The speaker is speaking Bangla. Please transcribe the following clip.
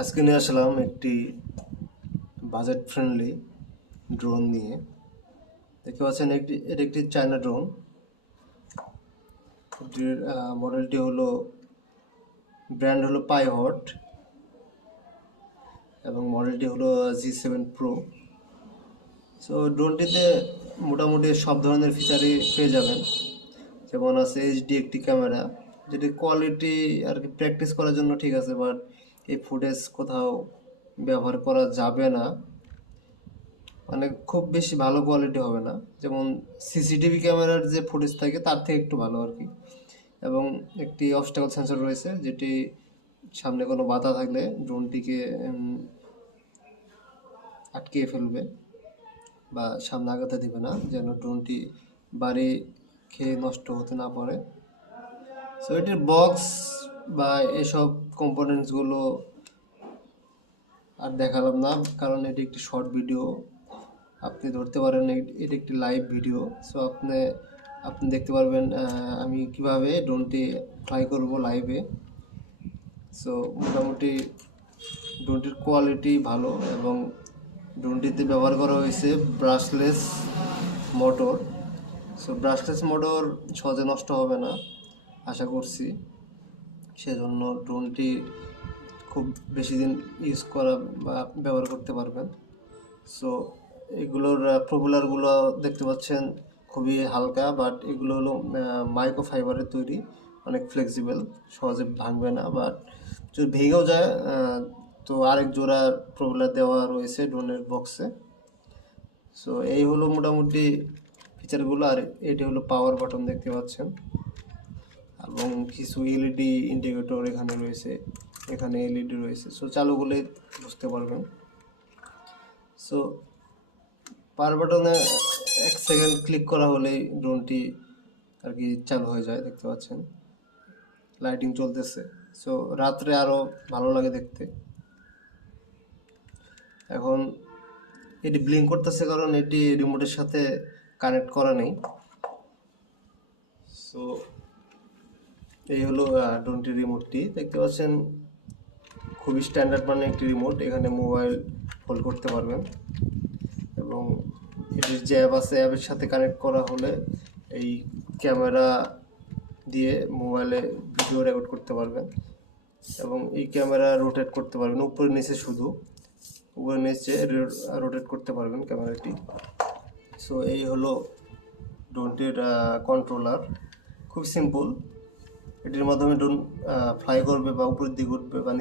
আজকে নিয়ে আসলাম একটি বাজেট ফ্রেন্ডলি ড্রোন নিয়ে। দেখতে পাচ্ছেন এটা একটি চায়না ড্রোন। এটির মডেলটি হলো, ব্র্যান্ড হলো পাইহট এবং মডেলটি হলো G7 Pro। সো ড্রোনটিতে মোটামুটি সব ধরনের ফিচারই পেয়ে যাবেন। যেমন আছে এইচডি একটি ক্যামেরা, যেটি কোয়ালিটি আর কি প্র্যাকটিস করার জন্য ঠিক আছে, বাট এই ফুটেজ কোথাও ব্যবহার করা যাবে না, মানে খুব বেশি ভালো কোয়ালিটি হবে না। যেমন সিসিটিভি ক্যামেরার যে ফুটেজ থাকে তার থেকে একটু ভালো আর কি। এবং একটি অবস্টাকল সেন্সর রয়েছে, যেটি সামনে কোনো বাধা থাকলে ড্রোনটিকে আটকিয়ে ফেলবে বা সামনে আগাতে দিবে না, যেন ড্রোনটি বাড়ি খেয়ে নষ্ট হতে না পারে। সো এটির বক্স বা এসব কম্পোনেন্টসগুলো আর দেখালাম না, কারণ এটি একটি শর্ট ভিডিও। আপনি ধরতে পারেন এটি একটি লাইভ ভিডিও। সো আপনি দেখতে পারবেন আমি কিভাবে ড্রোনটি ফ্লাই করব লাইভে। সো মোটামুটি ড্রোনটির কোয়ালিটি ভালো এবং ড্রোনটিতে ব্যবহার করা হয়েছে brushless motor. So brushless motor সহজে নষ্ট হবে না আশা করছি, সেজন্য ড্রোনটি খুব বেশি দিন ইউজ করা বা ব্যবহার করতে পারবেন। সো এগুলোর প্রপেলারগুলো দেখতে পাচ্ছেন খুবই হালকা, বাট এগুলো হলো মাইক্রো ফাইবারের তৈরি, অনেক ফ্লেক্সিবল, সহজে ভাঙবে না। বাট যদি ভেঙেও যায় তো আরেক জোড়া প্রপেলার দেওয়া রয়েছে ড্রোনের বক্সে। সো এই হলো মোটামুটি ফিচারগুলো। আর এটি হলো পাওয়ার বাটন দেখতে পাচ্ছেন, এবং কিছু এলইডি ইন্ডিকেটর এখানে রয়েছে, এখানে এলইডি রয়েছে। সো চালু করলে বুঝতে পারবেন। সো পাওয়ার বাটনে 1 সেকেন্ড ক্লিক করা হলেই ড্রোনটি আর কি চালু হয়ে যায়, দেখতে পাচ্ছেন লাইটিং চলতেছে। সো রাত্রে আরও ভালো লাগে দেখতে। এখন এটি ব্লিঙ্ক করতেছে কারণ এটি রিমোটের সাথে কানেক্ট করা নেই। সো এই হলো ড্রোনটির রিমোটটি, দেখতে পাচ্ছেন খুবই স্ট্যান্ডার্ড মানের একটি রিমোট। এখানে মোবাইল হোল্ড করতে পারবেন এবং এটির যে অ্যাপ আছে অ্যাপের সাথে কানেক্ট করা হলে এই ক্যামেরা দিয়ে মোবাইলে ভিডিও রেকর্ড করতে পারবেন এবং এই ক্যামেরা রোটেট করতে পারবেন উপরে নিচে, শুধু উপরে নিচে রোটেট করতে পারবেন ক্যামেরাটি। সো এই হলো ড্রোনটির কন্ট্রোলার, খুব সিম্পল। এটির মাধ্যমে ড্রোন ফ্লাই করবে বা উপরের দিকে উঠবে বা নিচে